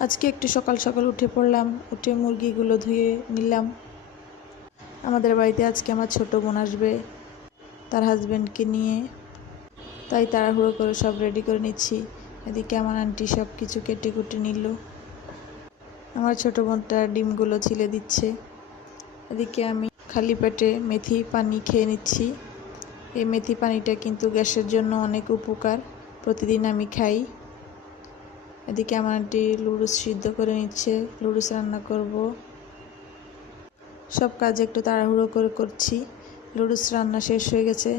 আজকে একটু সকাল সকাল উঠে পড়লাম, উঠে মুরগিগুলো ধুয়ে নিলাম। আমাদের বাড়িতে আজকে আমার ছোট বোন আসবে তার হাজব্যান্ডকে নিয়ে, তাই তাড়াহুড়ো করে সব রেডি করে নিচ্ছি। এদিকে আমার আন্টি সব কিছু কেটে কুটে নিল। আমার ছোট বোনটা ডিমগুলো ছিলে দিচ্ছে। এদিকে আমি খালি পেটে মেথি পানি খেয়ে নিচ্ছি। এই মেথি পানিটা কিন্তু গ্যাসের জন্য অনেক উপকার, প্রতিদিন আমি খাই। এদিকে আমার আন্টি লুডুস সিদ্ধ করে নিচ্ছে, লুডুস রান্না করব। সব কাজ একটু তাড়াহুড়ো করে করছি। লুডুস রান্না শেষ হয়ে গেছে।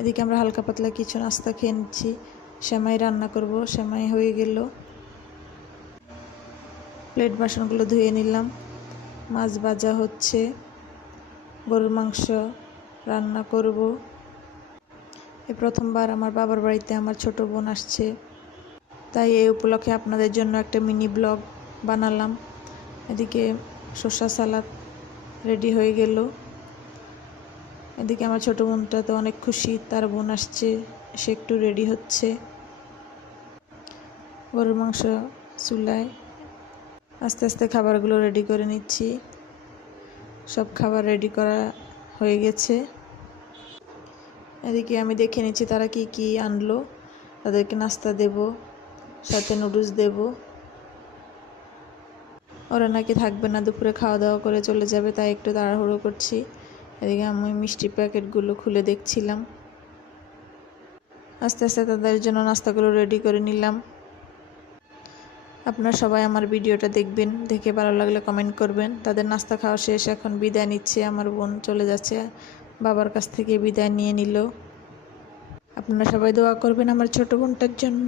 এদিকে আমরা হালকা পাতলা কিছু নাস্তা খেয়ে নিচ্ছি। সেমাই রান্না করব, সেমাই হয়ে গেল। প্লেট বাসনগুলো ধুয়ে নিলাম। মাছ ভাজা হচ্ছে, গরুর মাংস রান্না করব। এই প্রথমবার আমার বাবার বাড়িতে আমার ছোট বোন আসছে, তাই এই উপলক্ষে আপনাদের জন্য একটা মিনি ব্লগ বানালাম। এদিকে শসা সালাদ রেডি হয়ে গেল। এদিকে আমার ছোট বোনটা তো অনেক খুশি, তার বোন আসছে, সে একটু রেডি হচ্ছে। গরুর মাংস চুলায় আস্তে আস্তে খাবারগুলো রেডি করে নিচ্ছি। সব খাবার রেডি করা হয়ে গেছে। এদিকে আমি দেখে নিচ্ছি তারা কি কি আনলো। তাদেরকে নাস্তা দেব, সাথে নুডলস দেব। ওরা নাকি থাকবে না, দুপুরে খাওয়া দাওয়া করে চলে যাবে, তাই একটু তাড়াহুড়ো করছি। এদিকে আমি মিষ্টি প্যাকেটগুলো খুলে দেখছিলাম। আস্তে আস্তে তাদের জন্য নাস্তাগুলো রেডি করে নিলাম। আপনারা সবাই আমার ভিডিওটা দেখবেন, দেখে ভালো লাগলে কমেন্ট করবেন। তাদের নাস্তা খাওয়া শেষ, এখন বিদায় নিচ্ছে। আমার বোন চলে যাচ্ছে, বাবার কাছ থেকে বিদায় নিয়ে নিল। আপনারা সবাই দোয়া করবেন আমার ছোট বোনটার জন্য।